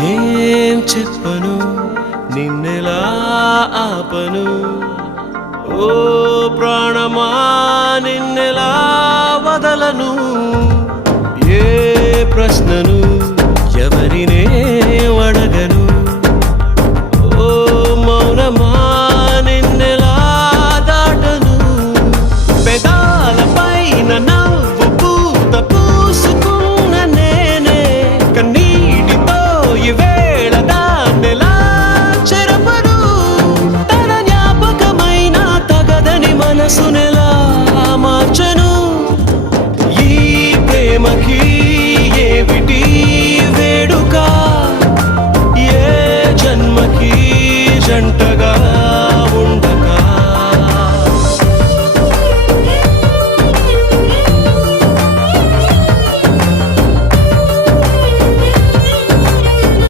ఏం చెప్పను నిన్నెలా ఆపను ఓ ప్రాణమా నిన్నెలా వదలను ఏ ప్రశ్నను ఎవరినే అడగను ఓ మౌనమా నిన్నెలా దాటను పెదాలపైన నవ్వు పూత పూసుకున్న నేనే కన్నీటితో ఈవేళ దాన్నెలా చెరపను తన జ్ఞాపకమైన తగదని మనసుని